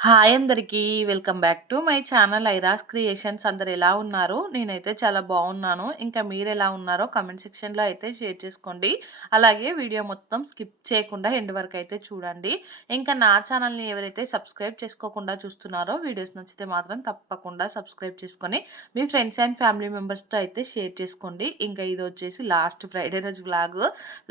Hi అందరికీ. Welcome back to my channel ఐరాస్ creations. అందరు ఎలా ఉన్నారు? నేనైతే చాలా బాగున్నాను. ఇంకా మీరు ఎలా ఉన్నారో కమెంట్ సెక్షన్లో అయితే షేర్ చేసుకోండి. అలాగే వీడియో మొత్తం స్కిప్ చేయకుండా ఎండ్ వరకు అయితే చూడండి. ఇంకా నా ఛానల్ని ఎవరైతే సబ్స్క్రైబ్ చేసుకోకుండా చూస్తున్నారో వీడియోస్ నచ్చితే మాత్రం తప్పకుండా సబ్స్క్రైబ్ చేసుకొని మీ ఫ్రెండ్స్ అండ్ ఫ్యామిలీ మెంబర్స్తో అయితే షేర్ చేసుకోండి. ఇంకా ఇది వచ్చేసి లాస్ట్ ఫ్రైడే రోజు వ్లాగ్.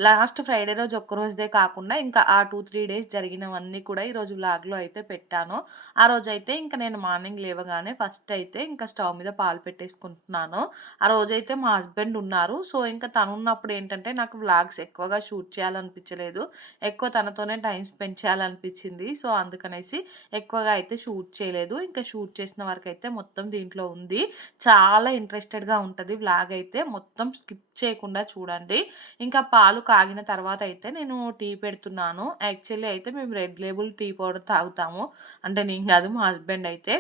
లాస్ట్ ఫ్రైడే రోజు ఒక్కరోజుదే కాకుండా ఇంకా ఆ 2-3 డేస్ జరిగినవన్నీ కూడా ఈరోజు వ్లాగ్లో అయితే పెట్టాను. ఆ రోజైతే ఇంక నేను మార్నింగ్ లేవగానే ఫస్ట్ అయితే ఇంకా స్టవ్ మీద పాలు పెట్టేసుకుంటున్నాను. ఆ రోజైతే మా హస్బెండ్ ఉన్నారు. సో, ఇంకా తనున్నప్పుడు ఏంటంటే నాకు వ్లాగ్స్ ఎక్కువగా షూట్ చేయాలనిపించలేదు. ఎక్కువ తనతోనే టైం స్పెండ్ చేయాలనిపించింది. సో, అందుకనేసి ఎక్కువగా అయితే షూట్ చేయలేదు. ఇంకా షూట్ చేసిన వరకైతే మొత్తం దీంట్లో ఉంది. చాలా ఇంట్రెస్టెడ్‌గా ఉంటది వ్లాగ్ అయితే. మొత్తం స్కిప్ చేయకుండా చూడండి. ఇంకా పాలు కాగిన తర్వాత అయితే నేను టీ పెడుతున్నాను. యాక్చువల్లీ అయితే మేము రెడ్ లేబుల్ టీ పౌడర్ తాగుతాము. అంటే నేను కాదు, మా హస్బెండ్ అయితే.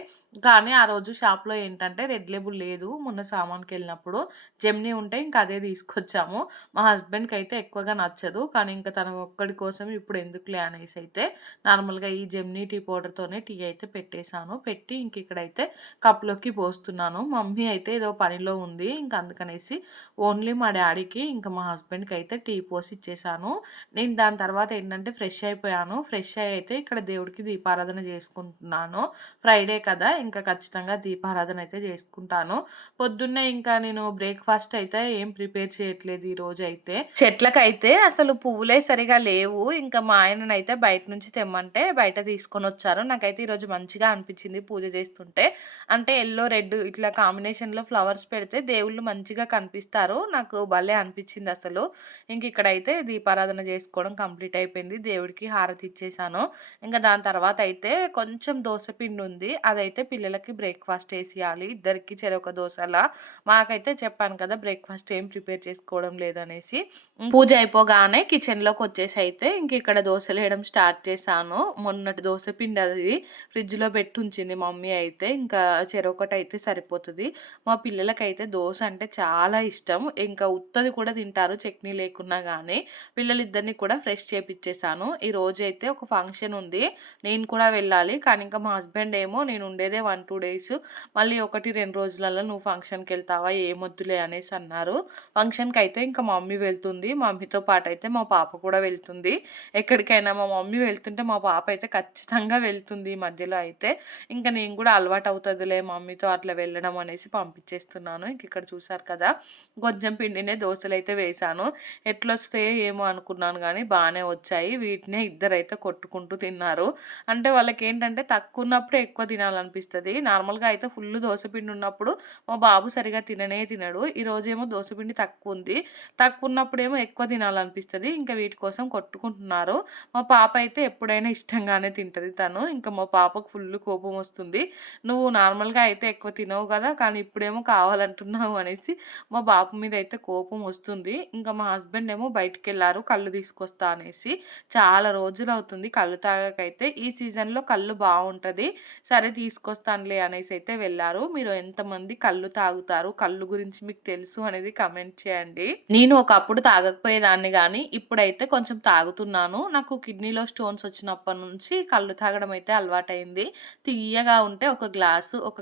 కానీ ఆ రోజు షాప్‌లో ఏంటంటే రెడ్ లేబుల్ లేదు. మొన్న సామాన్‌కెళ్ళినప్పుడు జెమినీ ఉంటే ఇంక అదే తీసుకొచ్చాము. మా హస్బెండ్‌కైతే ఎక్కువగా నచ్చదు. కానీ ఇంక తన ఒక్కడి కోసం ఇప్పుడు ఎందుకులే అనేసి అయితే నార్మల్‌గా ఈ జెమినీ టీ పౌడర్‌తోనే టీ అయితే పెట్టేసాను. పెట్టి ఇంక ఇక్కడైతే కప్‌లోకి పోస్తున్నాను. మమ్మీ అయితే ఏదో పనిలో ఉంది. ఇంక అందుకనేసి ఓన్లీ మా డ్యాడీకి ఇంకా మా హస్బెండ్‌కి అయితే టీ పోసి ఇచ్చేసాను. నేను దాని తర్వాత ఏంటంటే ఫ్రెష్ అయిపోయాను. ఫ్రెష్ అయ్యి అయితే ఇక్కడ దేవుడికి దీపారాధన చేసుకుంటున్నాను. ఫ్రైడే కదా! ఇంకా ఖచ్చితంగా దీపారాధన అయితే చేసుకుంటాను. పొద్దున్నే ఇంకా నేను బ్రేక్‌ఫాస్ట్ అయితే ఏం ప్రిపేర్ చేయట్లేదు ఈరోజైతే. చెట్లకైతే అసలు పువ్వులే సరిగా లేవు. ఇంకా మా ఆయననైతే బయట నుంచి తెమ్మంటే బయట తీసుకొనొచ్చారు. నాకైతే ఈరోజు మంచిగా అనిపించింది పూజ చేస్తుంటే. అంటే యెల్లో, రెడ్ ఇట్లా కాంబినేషన్‌లో ఫ్లవర్స్ పెడితే దేవుళ్ళు మంచిగా కనిపిస్తారు. నాకు భలే అనిపించింది అసలు. ఇంక ఇక్కడైతే దీపారాధన చేసుకోవడం కంప్లీట్ అయిపోయింది. దేవుడికి హారతి ఇచ్చేసాను. ఇంకా దాని తర్వాత అయితే కొంచెం దోస పిండి ఉంది. అదైతే పిల్లలకి బ్రేక్‌ఫాస్ట్ ఏసియాలి. ఇద్దరికి చెరొక దోస అలా. మాకైతే చెప్పాను కదా! బ్రేక్‌ఫాస్ట్ ఏం ప్రిపేర్ చేసుకోవడం లేదనేసి. పూజ అయిపోగానే కిచెన్‌లోకొచ్చేసి అయితే ఇంక ఇక్కడ దోసలేయడం స్టార్ట్ చేశాను. మొన్నటి దోస పిండి అది ఫ్రిడ్జ్‌లో పెట్టి ఉంచింది మమ్మీ అయితే. ఇంకా చెరొకటైతే సరిపోతది. మా పిల్లలకైతే దోస అంటే చాలా ఇష్టం. ఇంకా ఉత్తది కూడా తింటారు చట్నీ లేకున్నా గానీ. పిల్లలిద్దరిని కూడా ఫ్రెష్ చేపిచ్చేసాను. ఈరోజైతే ఒక ఫంక్షన్ ఉంది. నేను కూడా వెళ్ళాలి. కానీ ఇంకా మా హస్బెండ్ ఏమో నేను ఉండేదే 1, 2 డేస్. మళ్ళీ 1, 2 రోజులలో నువ్వు ఫంక్షన్‌కెళ్తావా ఏమొద్దులే అనేసి అన్నారు. ఫంక్షన్‌కైతే ఇంకా మా మమ్మీ వెళ్తుంది. మమ్మీతో పాటైతే మా పాప కూడా వెళ్తుంది. ఎక్కడికైనా మా మమ్మీ వెళ్తుంటే మా పాప అయితే ఖచ్చితంగా వెళ్తుంది ఈ మధ్యలో అయితే. ఇంకా నేను కూడా అలవాటవుతదిలే మమ్మీతో అట్లా వెళ్ళడం అనేసి పంపించేస్తున్నాను. ఇంక ఇక్కడ చూసారు కదా! కొంచెం పిండినే దోసలైతే వేశాను. ఎట్లొస్తాయో ఏమో అనుకున్నాను గానీ బానే వచ్చాయి. వీటినే ఇద్దరైతే కొట్టుకుంటూ తిన్నారు. అంటే వాళ్ళకేంటంటే తక్కువున్నప్పుడే ఎక్కువ తినాలనిపిస్తది. నార్మల్‌గా అయితే ఫుల్లు దోస పిండి ఉన్నప్పుడు మా బాబు సరిగ్గా తిననే తినడు. ఈరోజేమో దోస పిండి తక్కువుంది. తక్కువున్నప్పుడేమో ఎక్కువ తినాలనిపిస్తది. ఇంకా వీటి కోసం కొట్టుకుంటున్నారు. మా పాప అయితే ఎప్పుడైనా ఇష్టంగానే తింటది తను. ఇంకా మా పాపకు ఫుల్లు కోపమొస్తుంది. నువ్వు నార్మల్‌గా అయితే ఎక్కువ తినవు గదా! కానీ ఇప్పుడేమో కావాలంటున్నావు అనేసి మా బాబు మీద అయితే కోపం వస్తుంది. ఇంకా మా హస్బెండ్ ఏమో బయటికెళ్లారు కళ్ళు తీసుకొస్తా అనేసి. చాలా రోజులవుతుంది కళ్ళు తాగకైతే. ఈ సీజన్‌లో కళ్ళు బావుంటది. సరే తీసుకొస్తానులే అనేసి అయితే వెళ్లారు. మీరు ఎంతమంది కళ్ళు తాగుతారు? కళ్ళు గురించి మీకు తెలుసు అనేది కామెంట్ చేయండి. నేను ఒకప్పుడు తాగకపోయేదాన్ని గానీ, ఇప్పుడైతే కొంచెం తాగుతున్నాను. నాకు కిడ్నీలో స్టోన్స్ వచ్చినప్పటి నుంచి కళ్ళు తాగడం అయితే అలవాటయింది. తియ్యగా ఉంటే ఒక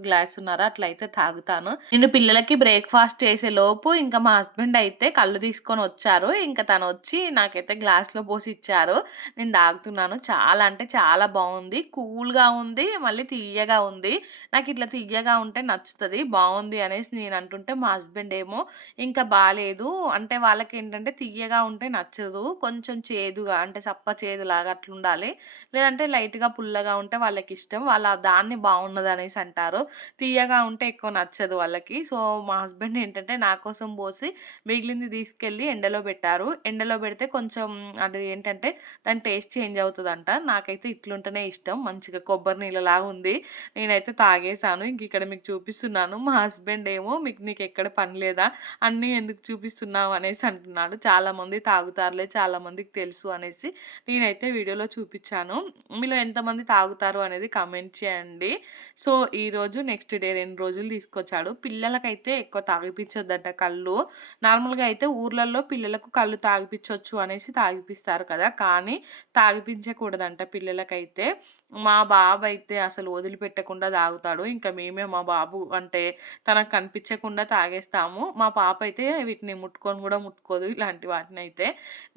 గ్లాసున్నర అట్లయితే తాగుతాను. నేను పిల్లలకి బ్రేక్‌ఫాస్ట్ చేసేలోపు ఇంకా మా హస్బెండ్ అయితే కళ్ళు తీసుకొనొచ్చారు. ఇంక తనొచ్చి నాకైతే గ్లాస్‌లో పోసి ఇచ్చారు. నేను తాగుతున్నాను. చాలా అంటే చాలా బావుంది. కూల్‌గా ఉంది. మళ్ళీ తియ్యగా ఉంది. నాకిట్లా తియ్యగా ఉంటే నచ్చుతది. బావుంది అనేసి నేను అంటుంటే మా హస్బెండ్ ఏమో ఇంకా బాలేదు. అంటే వాళ్ళకేంటంటే తియ్యగా ఉంటే నచ్చదు. కొంచెం చేదుగా అంటే సప్ప చేదులాగా అట్లుండాలి. లేదంటే లైట్‌గా పుల్లగా ఉంటే వాళ్ళకిష్టం. వాళ్ళు దాన్ని బావున్నదనేసి అంటారు. తియ్యగా ఉంటే ఎక్కువ నచ్చదు వాళ్ళకి. సో, మా హస్బెండ్ ఏంటంటే నా కోసం పోసి మిగిలింది తీసుకెళ్ళి ఎండలో పెట్టారు. ఎండలో పెడితే కొంచెం అది ఏంటంటే దాని టేస్ట్ చేంజ్ అవుతదంట. నాకైతే ఇట్లుంటేనే ఇష్టం. మంచిగా కొబ్బరి నీళ్ళలాగా ఉంది. నేనైతే నేనైతే తాగేసాను. ఇక్కడ మీకు చూపిస్తున్నాను. మా హస్బెండ్ ఏమో నీకెక్కడ పని లేదా? అన్నీ ఎందుకు చూపిస్తున్నావు అనేసి అంటున్నాడు. చాలామంది తాగుతారులే, చాలామందికి తెలుసు అనేసి నేనైతే వీడియోలో చూపిచ్చాను. మీలో ఎంతమంది తాగుతారు అనేది కామెంట్ చేయండి. సో, ఈరోజు నెక్స్ట్ డే 2 రోజులు తీసుకొచ్చాడు. పిల్లలకైతే ఎక్కువ తాగిపిచ్చొద్దట కల్లు. నార్మల్‌గా అయితే ఊర్లల్లో పిల్లలకు కల్లు తాగిపిచ్చొచ్చు అనేసి తాగిపిస్తారు కదా! కానీ తాగిపించకూడదంట పిల్లలకైతే. మా బాబైతే అసలు వదిలిపెట్టకుండా తాగుతాడు. ఇంకా మేమే మా బాబు అంటే తనకు కనిపించకుండా తాగేస్తాము. మా పాప అయితే వీటిని ముట్టుకొని గూడా ముట్టుకోదు ఇలాంటి వాటినైతే.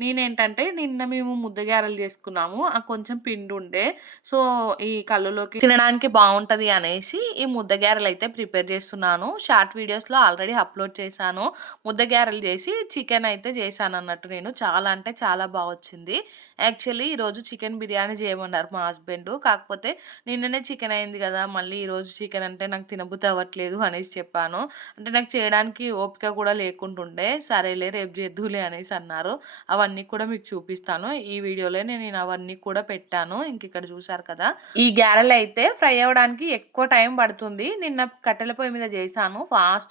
నేనేంటంటే నిన్న మేము ముద్దగారెలు చేసుకున్నాము. కొంచెం పిండుండే. సో, ఈ కల్లులోకి తినడానికి బావుంటది అనేసి ఈ ముద్దగారెలైతే ప్రిపేర్ చేస్తున్నాను. షార్ట్ వీడియోస్‌లో ఆల్రెడీ అప్‌లోడ్ చేశాను. ముద్దగారెలు చేసి చికెన్ అయితే చేశానన్నట్టు నేను. చాలా అంటే చాలా బా వచ్చింది. యాక్చువల్లీ ఈరోజు చికెన్ బిర్యానీ చేయమన్నారు మా హస్బెండు. కాకపోతే నిన్ననే చికెన్ అయింది గదా! మళ్ళీ ఈరోజు చికెన్ అంటే నాకు తినబుద్ధి అవ్వట్లేదు అనేసి చెప్పాను. అంటే నాకు చేయడానికి ఓపిక కూడా లేకుంటుండే. సరేలే రేపు చేద్దువులే అనేసి అన్నారు. అవన్నీ కూడా మీకు చూపిస్తాను. ఈ వీడియోలో నేను అవన్నీ కూడా పెట్టాను. ఇక్కడ చూసారు కదా! ఈ గారెలైతే ఫ్రై అవ్వడానికి ఎక్కువ టైం పడుతుంది. నిన్న కట్టెల పొయ్యి మీద చేశాను.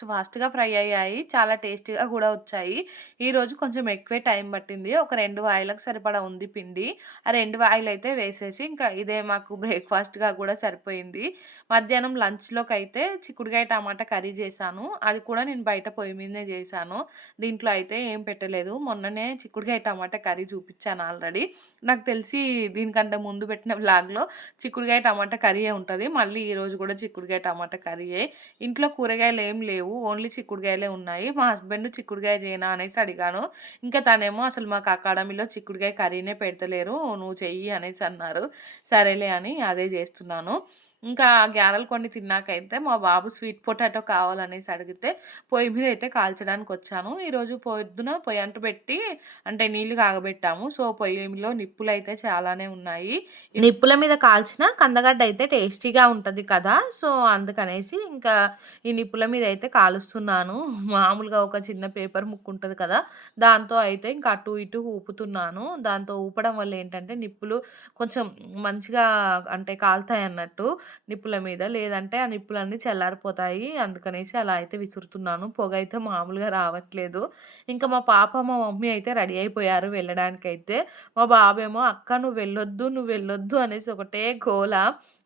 ఫాస్ట్‌గా ఫ్రై అయ్యాయి. చాలా టేస్టీగా కూడా వచ్చాయి. ఈరోజు కొంచెం ఎక్కువే టైం పట్టింది. ఒక 2 వాయిలకు సరిపడా ఉంది పిండి. ఆ 2 వాయిలైతే వేసేసి ఇంకా ఇదే మాకు బ్రేక్‌ఫాస్ట్‌గా కూడా సరిపోయింది. మధ్యాహ్నం లంచ్‌లోకైతే చిక్కుడుగాయ టమాటా కర్రీ చేశాను. అది కూడా నేను బయట పొయ్యి మీదనే చేశాను. దీంట్లో అయితే ఏం పెట్టలేదు. మొన్ననే చిక్కుడుగాయ టమాటా కర్రీ చూపిచ్చాను ఆల్రెడీ. నాకు తెలిసి దీనికంటే ముందు పెట్టిన వ్లాగ్‌లో చిక్కుడుగాయ టమాటా కర్రీయే ఉంటది. మళ్ళీ ఈరోజు కూడా చిక్కుడుగాయ టమాటా కర్రీయే. ఇంట్లో కూరగాయలు ఏం లేవు. ఓన్లీ చిక్కుడుగాయలే ఉన్నాయి. మా హస్బెండ్ చిక్కుడుగాయ చేయనా అనేసి అడిగాను. ఇంకా తనేమో అసలు మాకు అకాడమీలో చిక్కుడుగాయ కర్రీనే పెడతలేరు. నువ్వు చెయ్యి అనేసి అన్నారు. సరేలే అని అదే చేస్తున్నాను. ఇంకా గారెలు కొన్ని తిన్నాకైతే మా బాబు స్వీట్ పొటాటో కావాలనేసి అడిగితే పొయ్యి మీద అయితే కాల్చడానికొచ్చాను. ఈరోజు పొద్దున పొయ్యి అంటు పెట్టి అంటే నీళ్లు కాగబెట్టాము. సో, పొయ్యిలో నిప్పులైతే చాలానే ఉన్నాయి. నిప్పుల మీద కాల్చిన కందగడ్డ అయితే టేస్టీగా ఉంటది కదా! సో, అందుకనేసి ఇంకా ఈ నిప్పుల మీద అయితే కాలుస్తున్నాను. మామూలుగా ఒక చిన్న పేపర్ ముక్క ఉంటది కదా! దాంతో అయితే ఇంకా అటు ఇటు ఊపుతున్నాను. దాంతో ఊపడం వల్ల ఏంటంటే నిప్పులు కొంచెం మంచిగా అంటే కాలుతాయన్నట్టు నిప్పుల మీద. లేదంటే ఆ నిప్పులన్నీ చల్లారిపోతాయి. అందుకనేసి అలా అయితే విసురుతున్నాను. పొగైతే మామూలుగా రావట్లేదు. ఇంకా మా పాప, మా మమ్మీ అయితే రెడీ అయిపోయారు వెళ్ళడానికైతే. మా బాబేమో "అక్క నువ్వెళ్ళొద్దు" అనేసి ఒకటే గోల.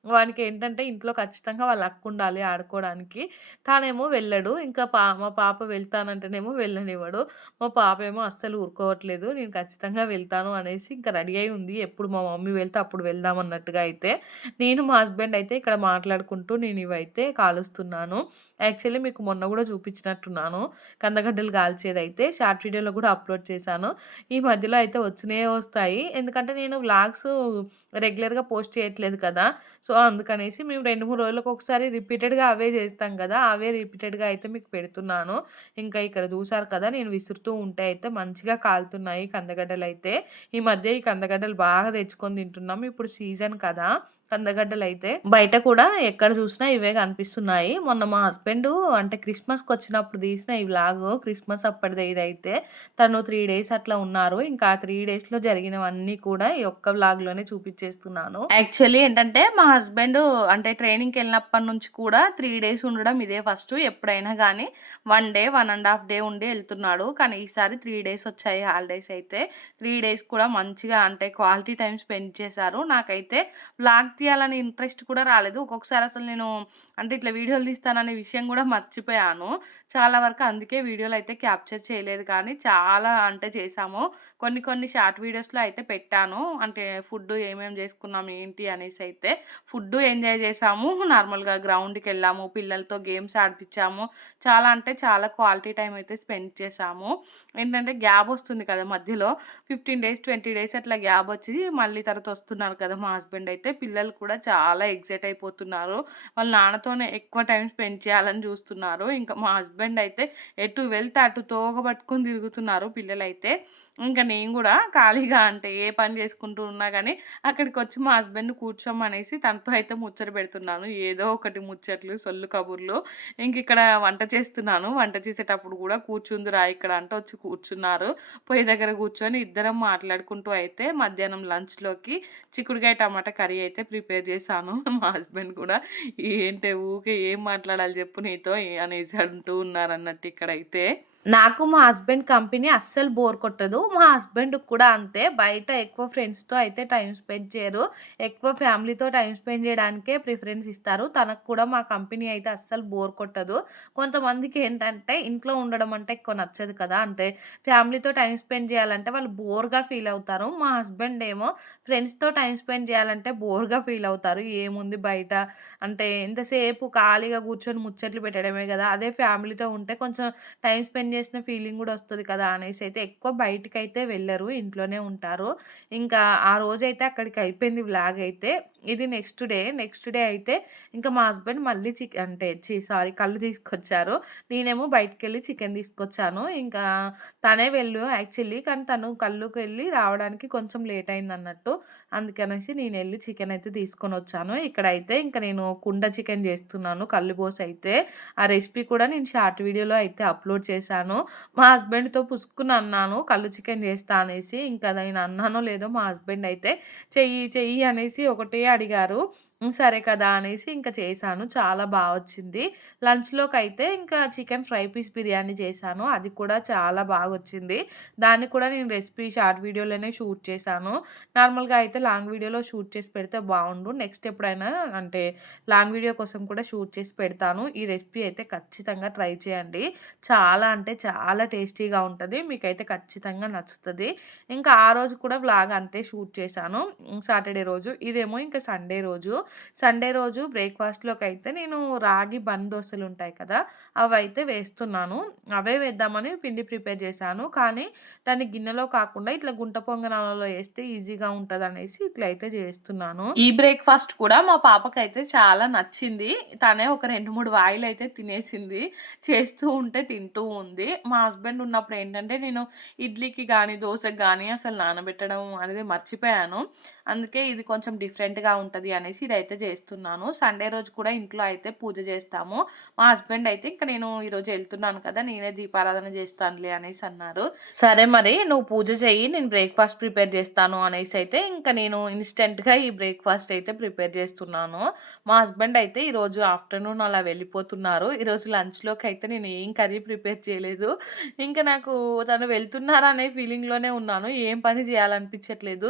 వానికేంటంటే ఇంట్లో ఖచ్చితంగా వాళ్ళ అక్కుండాలి ఆడుకోవడానికి. తానేమో వెళ్ళడు. ఇంకా మా పాప వెళ్తానంటేనేమో వెళ్ళనివ్వడు. మా పాపేమో అస్సలు ఊరుకోవట్లేదు. నేను ఖచ్చితంగా వెళ్తాను అనేసి ఇంకా రెడీ అయ్యి ఉంది. ఎప్పుడు మా మమ్మీ వెళ్తే అప్పుడు వెళ్దాం అన్నట్టుగా అయితే. నేను మా హస్బెండ్ అయితే ఇక్కడ మాట్లాడుకుంటూ నేను ఇవైతే కాలుస్తున్నాను. యాక్చువల్లీ మీకు మొన్న గూడా చూపించినట్టున్నాను. కందగడ్డలు కాల్చేదైతే షార్ట్ వీడియోలో గూడా అప్‌లోడ్ చేశాను. ఈ మధ్యలో అయితే వచ్చినే వస్తాయి. ఎందుకంటే నేను వ్లాగ్స్ రెగ్యులర్‌గా పోస్ట్ చేయట్లేదు కదా! సో, అందుకనేసి మేము 2, 3 రోజులకొకసారి రిపీటెడ్‌గా అవే చేస్తాం కదా! అవే రిపీటెడ్‌గా అయితే మీకు పెడుతున్నాను. ఇంకా ఇక్కడ చూసారు కదా! నేను విసురుతూ ఉంటే అయితే మంచిగా కాలుతున్నాయి కందగడ్డలైతే. ఈ మధ్య ఈ కందగడ్డలు బాగా తెచ్చుకొని తింటున్నాం. ఇప్పుడు సీజన్ కదా! కందగడ్డలైతే. బయట కూడా ఎక్కడ చూసినా ఇవే కనిపిస్తున్నాయి. మొన్న మా హస్బెండు అంటే క్రిస్మస్‌కొచ్చినప్పుడు తీసిన ఈ వ్లాగు క్రిస్మస్ అప్పటిదే ఇదైతే. తను 3 డేస్ అట్లా ఉన్నారు. ఇంకా ఆ 3 డేస్‌లో జరిగినవన్నీ కూడా ఈ ఒక్క వ్లాగ్‌లోనే చూపించేస్తున్నాను. యాక్చువల్లీ ఏంటంటే మా హస్బెండు అంటే ట్రైనింగ్‌కెళ్ళినప్పటి నుంచి కూడా 3 డేస్ ఉండడం ఇదే ఫస్టు. ఎప్పుడైనా గానీ 1 డే, 1 ½ డే ఉండి ఎళ్తున్నాడు. కానీ ఈసారి 3 డేస్ వచ్చాయి హాలిడేస్ అయితే. 3 డేస్ కూడా మంచిగా అంటే క్వాలిటీ టైమ్ స్పెండ్ చేశారు. నాకైతే వ్లాగ్ తీయాలనే ఇంట్రెస్ట్ కూడా రాలేదు. ఒక్కొక్కసారి అసలు నేను అంటే ఇట్లా వీడియోలు తీస్తాననే విషయం గూడా మర్చిపోయాను. చాలా వరకు అందుకే వీడియోలయితే క్యాప్చర్ చేయలేదు కానీ చాలా అంటే చేశాము. కొన్ని షార్ట్ వీడియోస్‌లో అయితే పెట్టాను. అంటే ఫుడ్డు ఏమేం చేసుకున్నాం ఏంటి అనేసైతే. ఫుడ్డు ఎంజాయ్ చేశాము. నార్మల్‌గా గ్రౌండ్‌కెళ్ళాము. పిల్లలతో గేమ్స్ ఆడిపిచ్చాము. చాలా అంటే చాలా క్వాలిటీ టైమ్ అయితే స్పెండ్ చేశాము. ఏంటంటే గ్యాప్ వస్తుంది కదా మధ్యలో 15 డేస్, 20 డేస్ అట్లా గ్యాప్ వచ్చి మళ్ళీ తర్వాత వస్తున్నారు కదా మా హస్బెండ్ అయితే. పిల్లలు కూడా చాలా ఎక్సైట్ అయిపోతున్నారు. వాళ్ళ నాన్నతోనే ఎక్కువ టైమ్ స్పెండ్ చేయాలని చూస్తున్నారు. ఇంకా మా హస్బెండ్ అయితే ఎటు వెళ్తే అటు తోక పట్టుకొని తిరుగుతున్నారు పిల్లలైతే. ఇంకా నేను గూడా ఖాళీగా అంటే ఏ పని చేసుకుంటూ ఉన్నా గానీ అక్కడికొచ్చి మా హస్బెండ్‌ని కూర్చోమనేసి తనతో అయితే ముచ్చట పెడుతున్నాను. ఏదో ఒకటి ముచ్చట్లు, సొల్లు కబుర్లు. ఇక్కడ వంట చేస్తున్నాను. వంట చేసేటప్పుడు గూడా కూర్చుందురా ఇక్కడ అంటే వచ్చి కూర్చున్నారు. పొయ్యి దగ్గర కూర్చొని ఇద్దరం మాట్లాడుకుంటూ అయితే మధ్యాహ్నం లంచ్‌లోకి చిక్కుడుగాయ టమాటా కర్రీ అయితే ప్రిపేర్ చేశాను. మా హస్బెండ్ కూడా ఏంటే ఊకే ఏం మాట్లాడాలి చెప్పు నీతో అనేసి అంటూ ఉన్నారన్నట్టు ఇక్కడైతే. నాకు మా హస్బెండ్ కంపెనీ అస్సలు బోర్ కొట్టదు. మా హస్బెండ్‌కి కూడా అంతే. బయట ఎక్కువ ఫ్రెండ్స్‌తో అయితే టైమ్ స్పెండ్ చేయరు. ఎక్కువ ఫ్యామిలీతో టైమ్ స్పెండ్ చేయడానికే ప్రిఫరెన్స్ ఇస్తారు. తనకు కూడా మా కంపెనీ అయితే అస్సలు బోర్ కొట్టదు. కొంతమందికేంటంటే ఇంట్లో ఉండడం అంటే ఎక్కువ నచ్చదు కదా! అంటే ఫ్యామిలీతో టైమ్ స్పెండ్ చేయాలంటే వాళ్ళు బోర్‌గా ఫీల్ అవుతారు. మా హస్బెండ్ ఏమో ఫ్రెండ్స్‌తో టైమ్ స్పెండ్ చేయాలంటే బోర్‌గా ఫీల్ అవుతారు. ఏముంది బయట అంటే ఎంతసేపు ఖాళీగా కూర్చొని ముచ్చట్లు పెట్టడమే కదా! అదే ఫ్యామిలీతో ఉంటే కొంచెం టైమ్ స్పెండ్ చేసిన ఫీలింగ్ గూడా ఒస్తది కదా! అనేసైతే ఎక్కువ బయటికైతే వెళ్లరు. ఇంట్లోనే ఉంటారు. ఇంకా ఆ రోజైతే అక్కడికయిపోయింది వ్లాగయితే. ఇది నెక్స్ట్ డే. నెక్స్ట్ డే అయితే ఇంకా మా హస్బెండ్ మళ్ళీ అంటే సారీ కల్లు తీసుకొచ్చారు. నేనేమో బయటికెళ్ళి చికెన్ తీసుకొచ్చాను. ఇంకా తనే వెళ్ళు యాక్చువల్లీ. కానీ తను కల్లుకెళ్ళి రావడానికి కొంచెం లేట్ అయిందన్నట్టు. అందుకనేసి నేనెళ్ళి చికెన్ అయితే తీసుకొనొచ్చాను. ఇక్కడైతే ఇంక నేను కుండ చికెన్ జేస్తున్నాను కల్లు పోసైతే. ఆ రెసిపీ కూడా నేను షార్ట్ వీడియోలో అయితే అప్‌లోడ్ చేశాను. మా హస్బెండ్‌తో పుసుక్కున అన్నాను కల్లు చికెన్ చేస్తా అనేసి. ఇంకా నేను అన్నానో లేదో మా హస్బెండ్ అయితే చెయ్యి, చెయ్యి అనేసి ఒకటే అడిగారు. సరే కదా! అనేసి ఇంక చేశాను. చాలా బా వచ్చింది. లంచ్‌లోకైతే ఇంకా చికెన్ ఫ్రై పీస్ బిర్యానీ చేశాను. అది కూడా చాలా బాగొచ్చింది. దాన్ని కూడా నేను రెసిపీ షార్ట్ వీడియోలోనే షూట్ చేశాను. నార్మల్‌గా అయితే లాంగ్ వీడియోలో షూట్ చేసి పెడితే బావుండు. నెక్స్ట్ ఎప్పుడైనా అంటే లాంగ్ వీడియో కోసం కూడా షూట్ చేసి పెడతాను. ఈ రెసిపీ అయితే ఖచ్చితంగా ట్రై చేయండి. చాలా అంటే చాలా టేస్టీగా ఉంటది. మీకైతే ఖచ్చితంగా నచ్చుతది. ఇంకా ఆ రోజు కూడా వ్లాగ్ అంతే షూట్ చేశాను. సాటర్‌డే రోజు. ఇదేమో ఇంకా సండే రోజు. సండే రోజు బ్రేక్‌ఫాస్ట్‌లోకైతే నేను రాగి బన్ దోసలుంటాయి కదా! అవైతే వేస్తున్నాను. అవే వేద్దామని పిండి ప్రిపేర్ చేశాను. కానీ దాన్ని గిన్నెలో కాకుండా ఇట్లా గుంట పొంగనాలలో ఏస్తే ఈజీగా ఉంటదనేసి ఇట్లా అయితే చేస్తున్నాను. ఈ బ్రేక్‌ఫాస్ట్ కూడా మా పాపకైతే చాలా నచ్చింది. తనే ఒక 2, 3 వాయిలైతే తినేసింది. చేస్తూ ఉంటే తింటూ ఉంది. మా హస్బెండ్ ఉన్నప్పుడు ఏంటంటే నేను ఇడ్లీకి గానీ, దోసకి గానీ అసలు నానబెట్టడం అనేది మర్చిపోయాను. అందుకే ఇది కొంచెం డిఫరెంట్‌గా ఉంటది అనేసి ఇదైతే చేస్తున్నాను. సండే రోజు కూడా ఇంట్లో అయితే పూజ చేస్తాము. మా హస్బెండ్ అయితే ఇంక నేను ఈరోజు ఎళ్తున్నాను కదా! నేనే దీపారాధన చేస్తానులే అనేసి అన్నారు. సరే మరి నువ్వు పూజ చెయ్యి. నేను బ్రేక్‌ఫాస్ట్ ప్రిపేర్ చేస్తాను అనేసైతే ఇంక నేను ఇన్‌స్టంట్‌గా ఈ బ్రేక్‌ఫాస్ట్ అయితే ప్రిపేర్ చేస్తున్నాను. మా హస్బెండ్ అయితే ఈరోజు ఆఫ్టర్‌నూన్ అలా వెళ్ళిపోతున్నారు. ఈరోజు లంచ్‌లోకైతే నేను ఏం కర్రీ ప్రిపేర్ చేయలేదు. ఇంక నాకు తను వెళ్తున్నారనే ఫీలింగ్‌లోనే ఉన్నాను. ఏం పని చేయాలనిపించట్లేదు.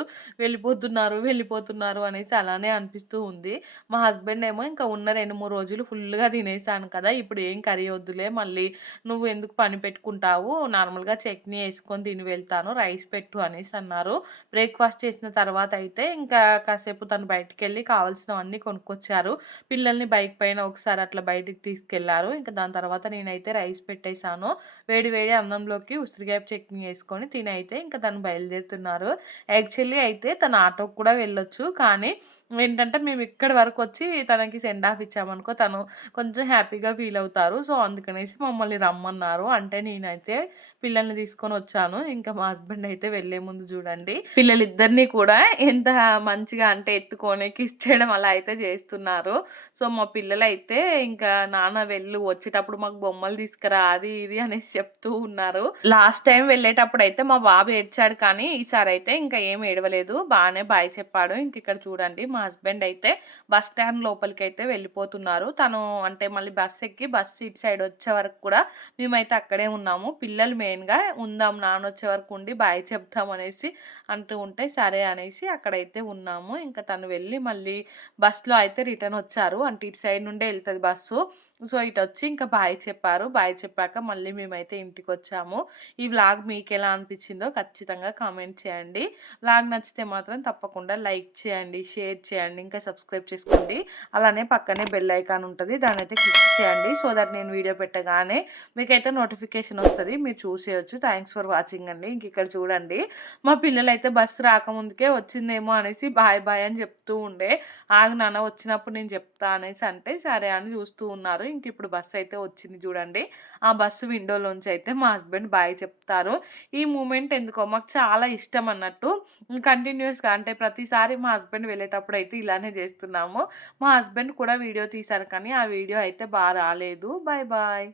వెళ్ళిపోతున్నారు అనేసి అలానే అనిపిస్తూ ఉంది. మా హస్బెండ్ ఏమో ఇంకా ఉన్న 2, 3 రోజులు ఫుల్‌గా తినేసాను కదా! ఇప్పుడు ఏం కర్రీ వద్దులే మళ్ళీ నువ్వు ఎందుకు పని పెట్టుకుంటావు. నార్మల్‌గా చట్నీ యేసుకొని తిని వెళ్తాను. రైస్ పెట్టు అనేసి అన్నారు. బ్రేక్‌ఫాస్ట్ చేసిన తర్వాత అయితే ఇంకా కాసేపు తను బయటికెళ్ళి కావాల్సినవన్నీ కొనుక్కొచ్చారు. పిల్లల్ని బైక్ పైన ఒకసారి అట్లా బయటికి తీసుకెళ్లారు. ఇంకా దాని తర్వాత నేనైతే రైస్ పెట్టేసాను. వేడి వేడి అన్నంలోకి ఉసిరికాయ చట్నీ యేసుకొని తినైతే ఇంకా తను బయలుదేరుతున్నారు. యాక్చువల్లీ అయితే తను ఆటోకి కూడా వెళ్ళొచ్చు. కానీ ఏంటంటే మేము ఇక్కడి వరకొచ్చి తనకి సెండ్ ఆఫ్ ఇచ్చామనుకో తను కొంచెం హ్యాపీగా ఫీల్ అవుతారు. సో, అందుకనేసి మమ్మల్ని రమ్మన్నారు. అంటే నేనైతే పిల్లల్ని తీసుకొనొచ్చాను. ఇంకా మా హస్బెండ్ అయితే వెళ్ళే ముందు చూడండి పిల్లలిద్దరిని కూడా ఎంత మంచిగా అంటే ఎత్తుకొని కిస్ చేయడం అలా అయితే చేస్తున్నారు. సో, మా పిల్లలైతే ఇంకా నాన్న వెళ్ళు వచ్చేటప్పుడు మాకు బొమ్మలు తీసుకురా అది ఇది అనేసి చెప్తూ ఉన్నారు. లాస్ట్ టైమ్ వెళ్ళేటప్పుడైతే మా బాబు ఏడ్చాడు కానీ ఈసారైతే ఇంకా ఏం ఏడవలేదు. బానే బాయ్ చెప్పాడు. ఇంక ఇక్కడ చూడండి మా హస్బెండ్ అయితే బస్ స్టాండ్ లోపలికైతే వెళ్ళిపోతున్నారు. తను అంటే మళ్ళీ బస్ ఎక్కి బస్ ఇటు సైడ్ వచ్చే వరకు కూడా మేమైతే అక్కడే ఉన్నాము. పిల్లలు మెయిన్‌గా ఉందాం నాన్నొచ్చే వరకు ఉండి బాయ్ చెప్దాం అనేసి అంటూ ఉంటే సరే అనేసి అక్కడైతే ఉన్నాము. ఇంకా తను వెళ్ళి మళ్ళీ బస్‌లో అయితే రిటర్న్ వచ్చారు. అంటే ఇటు సైడ్ నుండే ఎళ్తది బస్సు. సో, ఇటొచ్చి ఇంకా బాయ్ చెప్పారు. బాయ్ చెప్పాక మళ్ళీ మేమైతే ఇంటికొచ్చాము. ఈ వ్లాగ్ మీకెలా అనిపించిందో ఖచ్చితంగా కామెంట్ చేయండి. వ్లాగ్ నచ్చితే మాత్రం తప్పకుండా లైక్ చేయండి, షేర్ చేయండి, ఇంకా సబ్స్క్రైబ్ చేసుకోండి. అలానే పక్కనే బెల్ ఐకాన్ ఉంటది. దాన్నైతే క్లిక్ చేయండి. సో దట్ నేను వీడియో పెట్టగానే మీకైతే నోటిఫికేషన్ వస్తది. మీరు చూసేయొచ్చు. థాంక్స్ ఫర్ వాచింగ్ అండి. ఇంకిక్కడ చూడండి మా పిల్లలైతే బస్సు రాకముందుకే వచ్చిందేమో అనేసి బాయ్ బాయ్ అని చెప్తూ ఉండే. ఆగు నాన్న వచ్చినప్పుడు నేను చెప్తా అనేసి అంటే సరే అని చూస్తూ ఉన్నారు. ఇంకిప్పుడు బస్సు అయితే వచ్చింది చూడండి. ఆ బస్సు విండోలోంచి అయితే మా హస్బెండ్ బాయ్ చెప్తారు. ఈ మూమెంట్ ఎందుకో మాకు చాలా ఇష్టం అన్నట్టు. కంటిన్యూయస్‌గా అంటే ప్రతిసారి మా హస్బెండ్ వెళ్ళేటప్పుడైతే ఇలానే చేస్తున్నాము. మా హస్బెండ్ కూడా వీడియో తీశారు కానీ ఆ వీడియో అయితే రాలేదు. Bye bye.